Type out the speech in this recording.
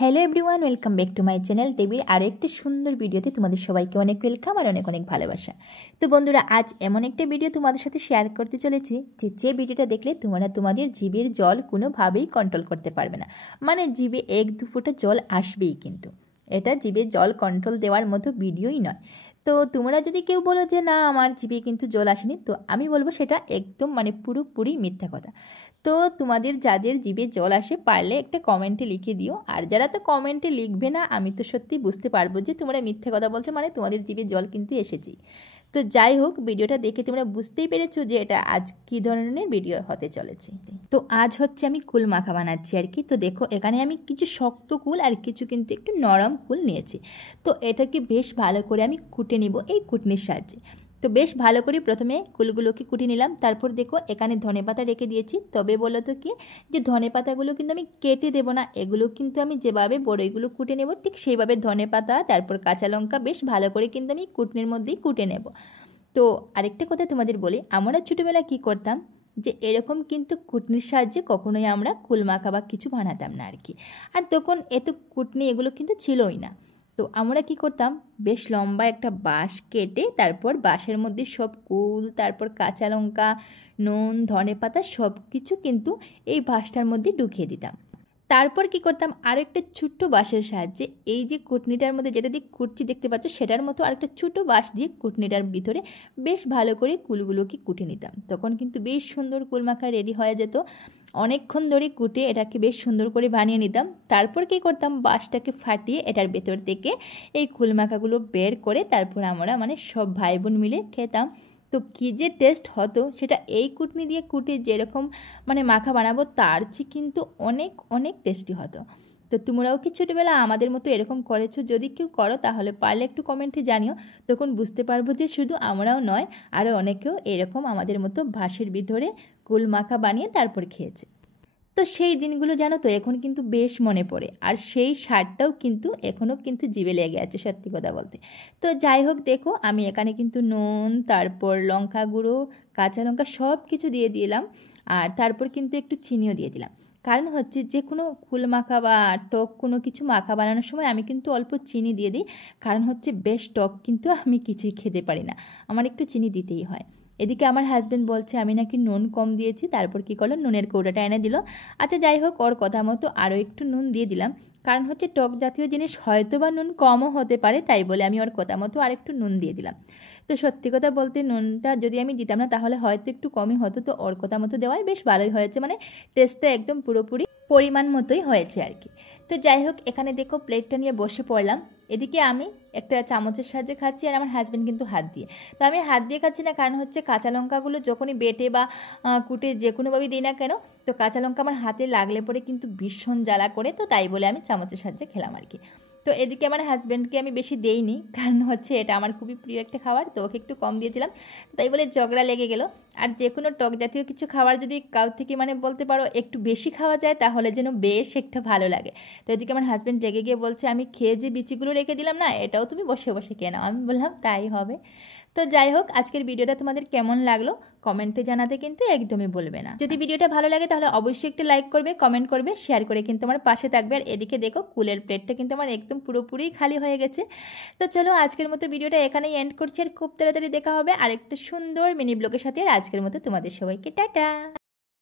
Hello everyone, welcome back to my channel দেবীর আরও একটি সুন্দর ভিডিওতে তোমাদের সবাইকে অনেক ওয়েলকাম আর অনেক অনেক ভালোবাসা। তো বন্ধুরা, আজ এমন একটা ভিডিও তোমাদের সাথে শেয়ার করতে চলেছি যে ভিডিওটা দেখলে তোমরা তোমাদের জিভের জল কোনোভাবেই কন্ট্রোল করতে পারবে না। মানে জিভে এক দু ফোঁটা জল আসবেই, কিন্তু এটা জিভে জল কন্ট্রোল দেওয়ার মতো ভিডিওই নয়। তো তোমরা যদি কেউ বলো যে না আমার জিভে কিন্তু জল আসেনি, তো আমি বলবো সেটা একদম পুরোপুরি মিথ্যা কথা। তো তোমাদের যাদের জিভে জল আসে পারলে একটা কমেন্টে লিখে দিও, আর যারা তো কমেন্টে লিখবে না আমি তো সত্যি বুঝতে পারবো যে তোমরা মিথ্যে কথা বলছো, মানে তোমাদের জিভে জল কিন্তু এসেছে। তো যাই হোক, ভিডিওটা দেখে তোমরা বুঝতেই পেরেছো যে এটা আজ কী ধরনের ভিডিও হতে চলেছে। তো আজ হচ্ছে আমি কুল মাখা বানাচ্ছি আর কি। তো দেখো, এখানে আমি কিছু শক্ত কুল আর কিছু কিন্তু একটু নরম কুল নিয়েছি। তো এটাকে বেশ ভালো করে আমি কুটে নিব এই কুটনির সাহায্যে। তো বেশ ভালো করে প্রথমে কুলগুলোকে কুটে নিলাম। তারপর দেখো এখানে ধনেপাতা রেখে দিয়েছি। তবে বলো তো কি, যে ধনেপাতাগুলো কিন্তু আমি কেটে দেবো না, এগুলো কিন্তু আমি যেভাবে বড়ইগুলো কুটে নেব ঠিক সেইভাবে ধনেপাতা তারপর কাঁচা লঙ্কা বেশ ভালো করে কিন্তু আমি কুটনির মধ্যেই কুটে নেব। তো আরেকটা কথা তোমাদের বলি, আমরা ছোটোবেলায় কী করতাম, যে এরকম কিন্তু কুটনির সাহায্যে কখনোই আমরা কুল মাখা বা কিছু বানাতাম না আর কি। আর তখন এত কুটনি এগুলো কিন্তু ছিলই না। তো আমরা কি করতাম, বেশ লম্বা একটা বাঁশ কেটে তারপর বাঁশের মধ্যে সব কুল তারপর কাঁচা লঙ্কা নুন ধনেপাতা সব কিছু কিন্তু এই বাঁশটার মধ্যে ঢুকিয়ে দিতাম। তারপর কি করতাম, আরও একটা ছোট্ট বাঁশের সাহায্যে এই যে কুটনিটার মধ্যে যেটা দিয়ে কুটছি দেখতে পাচ্ছ সেটার মতো আরেকটা ছোটো বাঁশ দিয়ে কুটনিটার ভিতরে বেশ ভালো করে কুলগুলোকে কুটে নিতাম। তখন কিন্তু বেশ সুন্দর কুল মাখা রেডি হয়ে যেত। অনেকক্ষণ ধরে কুটে এটাকে বেশ সুন্দর করে বানিয়ে নিতাম। তারপর কী করতাম, বাঁশটাকে ফাটিয়ে এটার ভেতর থেকে এই কুল মাখাগুলো বের করে তারপর আমরা সব ভাই বোন মিলে খেতাম। তো কী যে টেস্ট হতো সেটা এই কুটনি দিয়ে কুটে যেরকম মাখা বানাবো তার চেয়ে কিন্তু অনেক অনেক টেস্টি হতো। তো তোমরাও কি ছোটোবেলা আমাদের মতো এরকম করেছো? যদি কেউ করো তাহলে পারলে একটু কমেন্টে জানিও, তখন বুঝতে পারবো যে শুধু আমরাও নয় আরও অনেকেও এরকম আমাদের মতো বাঁশের ভিতরে কুল মাখা বানিয়ে তারপর খেয়েছে। তো সেই দিনগুলো জানো তো এখন কিন্তু বেশ মনে পড়ে, আর সেই স্বাদটাও কিন্তু এখনও কিন্তু জিভে লেগে আছে সত্যি কথা বলতে। তো যাই হোক, দেখো আমি এখানে কিন্তু নুন তারপর লঙ্কা গুঁড়ো কাঁচা লঙ্কা সব কিছু দিয়ে দিলাম, আর তারপর কিন্তু একটু চিনিও দিয়ে দিলাম। কারণ হচ্ছে যে কোনো ফুল মাখা বা টক কোনো কিছু মাখা বানানোর সময় আমি কিন্তু অল্প চিনি দিয়ে দিই। কারণ হচ্ছে বেশ টক কিন্তু আমি কিছুই খেতে পারি না, আমার একটু চিনি দিতেই হয়। এদিকে আমার হাজব্যান্ড বলছে আমি নাকি নুন কম দিয়েছি, তারপর কী করলো নুনের কৌটাটা এনে দিল। আচ্ছা যাই হোক, ওর কথা মতো আরও একটু নুন দিয়ে দিলাম। কারণ হচ্ছে টক জাতীয় জিনিস হয়তো বা নুন কমও হতে পারে, তাই বলে আমি ওর কথা মতো আর একটু নুন দিয়ে দিলাম। তো সত্যি কথা বলতে নুনটা যদি আমি দিতাম না তাহলে হয়তো একটু কমই হতো। তো ওর কথা মতো দেওয়াই বেশ ভালোই হয়েছে, টেস্টটা একদম পুরোপুরি পরিমাণ মতোই হয়েছে আর কি। তো যাই হোক, এখানে দেখো প্লেটটা নিয়ে বসে পড়লাম। এদিকে আমি একটা চামচের সাহায্যে খাচ্ছি আর আমার হাজব্যান্ড কিন্তু হাত দিয়ে। তো আমি হাত দিয়ে খাচ্ছি না, কারণ হচ্ছে কাঁচা লঙ্কাগুলো যখনই বেটে বা কুটে যে কোনোভাবেই দিই না কেন, তো কাঁচা লঙ্কা আমার হাতে লাগলে পরে কিন্তু ভীষণ জ্বালা করে, তো তাই বলে আমি চামচের সাহায্যে খেলাম আর কি। তো এদিকে আমার হাজব্যান্ডকে আমি বেশি দেইনি, কারণ হচ্ছে এটা আমার খুবই প্রিয় একটা খাবার, তো ওকে একটু কম দিয়েছিলাম, তাই বলে ঝগড়া লেগে গেল। আর যে কোনো টক জাতীয় কিছু খাবার যদি কাউ থেকে বলতে পারো একটু বেশি খাওয়া যায় তাহলে যেন বেশ একটা ভালো লাগে। তো এদিকে আমার হাজব্যান্ড রেগে গিয়ে বলছে আমি খেয়ে যে বিচিগুলো রেখে দিলাম না, এটাও তুমি বসে বসে খেয়ে নাও। আমি বললাম তাই হবে। তো যাই হোক, আজকের ভিডিওটা তোমাদের কেমন লাগলো কমেন্টে জানাতে কিন্তু একদমই বলবে না। যদি ভিডিওটা ভালো লাগে তাহলে অবশ্যই একটা লাইক করবে, কমেন্ট করবে, শেয়ার করে কিন্তু আমার পাশে থাকবে। আর এদিকে দেখো কুলের প্লেটটা কিন্তু আমার একদম পুরোপুরি খালি হয়ে গেছে। তো চলো আজকের মতো ভিডিওটা এখানেই এন্ড করছি, আর খুব তাড়াতাড়ি দেখা হবে আরেকটা সুন্দর মিনি ব্লগের সাথে। আর আজকের মতো তোমাদের সবাইকে টাটা।